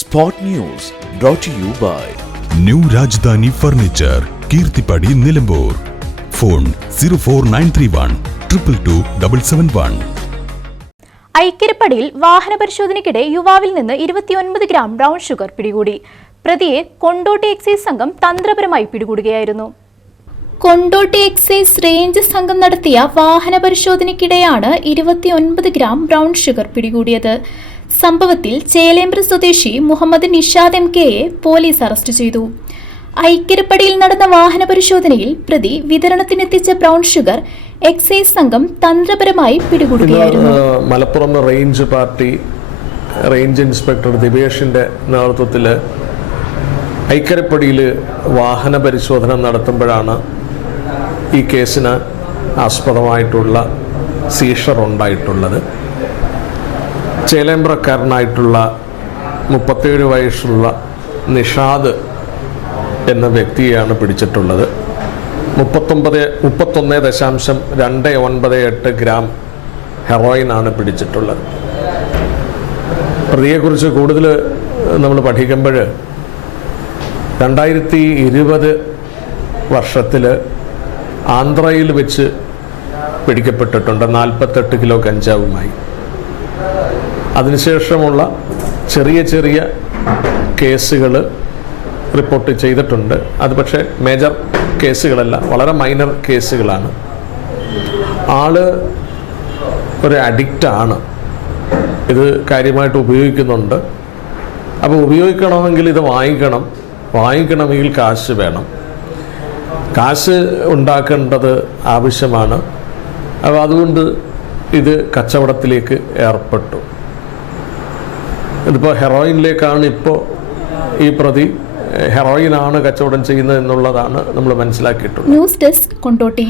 Spot News brought to you by New Rajdhani Furniture, Kirtipadi, Nilambur. Phone 04931 222 771. ഐക്യരപ്പടിയിൽ വാഹന പരിശോധനയ്ക്കിടെ യുവാവിൽ നിന്ന് 29 gram brown sugar പിടികൂടി. പ്രതിയെ Kondotty excise സംഘം തന്ത്രപരമായി പിടികൂടുകയായിരുന്നു. കൊണ്ടോട്ടി എക്സൈസ് റേഞ്ച് സംഘം നടത്തിയ വാഹന പരിശോധനയ്ക്കിടെയാണ് 29 ഗ്രാം ബ്രൗൺ ഷുഗർ പിടികൂടിയത്. സംഭവത്തിൽ ചേലേമ്പ്ര സ്വദേശി മുഹമ്മദ് നിഷാദ് MKയെ പോലീസ് അറസ്റ്റ് ചെയ്തു. ഐക്യരപ്പടിയിൽ നടന്ന വാഹന പരിശോധനയിൽ പ്രതി വിതരണത്തിനെത്തിച്ച ബ്രൗൺ ഷുഗർ എക്സൈസ് സംഘം തന്ത്രപരമായി പിടികൂടുകയായിരുന്നു. Malappuram range party range inspector ദിവേഷിന്റെ നേതൃത്വത്തിൽ ഐക്യരപ്പടിയിൽ വാഹന പരിശോധന നടത്തുമ്പോഴാണ് ഈ കേസിന് ആസ്പദമായിട്ടുള്ള സീഷർ ഉണ്ടായിട്ടുള്ളത്. ചേലേമ്പ്രക്കാരനായിട്ടുള്ള 37 വയസ്സുള്ള നിഷാദ് എന്ന വ്യക്തിയെയാണ് പിടിച്ചിട്ടുള്ളത്. 31.298 ഗ്രാം ഹെറോയിനാണ് പിടിച്ചിട്ടുള്ളത്. പ്രതിയെക്കുറിച്ച് കൂടുതൽ നമ്മൾ പഠിക്കുമ്പോൾ 2020 വർഷത്തിൽ ആന്ധ്രയിൽ വെച്ച് പിടിക്കപ്പെട്ടിട്ടുണ്ട് 48 കിലോ കഞ്ചാവുമായി. അതിനുശേഷമുള്ള ചെറിയ ചെറിയ കേസുകൾ റിപ്പോർട്ട് ചെയ്തിട്ടുണ്ട്. അത് പക്ഷേ മേജർ കേസുകളല്ല, വളരെ മൈനർ കേസുകളാണ്. ആള് ഒരു അഡിക്റ്റാണ്, ഇത് കാര്യമായിട്ട് ഉപയോഗിക്കുന്നുണ്ട്. അപ്പോൾ ഉപയോഗിക്കണമെങ്കിൽ ഇത് വാങ്ങിക്കണമെങ്കിൽ കാശ് വേണം, കാശ് ഉണ്ടാക്കേണ്ടത് ആവശ്യമാണ്. അപ്പോൾ അതുകൊണ്ട് ഇത് കച്ചവടത്തിലേക്ക് ഏർപ്പെട്ടു. ഇതിപ്പോൾ ഹെറോയിനിലേക്കാണ് ഇപ്പോൾ ഈ പ്രതി ഹെറോയിനാണ് കച്ചവടം ചെയ്യുന്നത് എന്നുള്ളതാണ് നമ്മൾ മനസ്സിലാക്കിയിട്ടുള്ളത്. News desk Kondotty.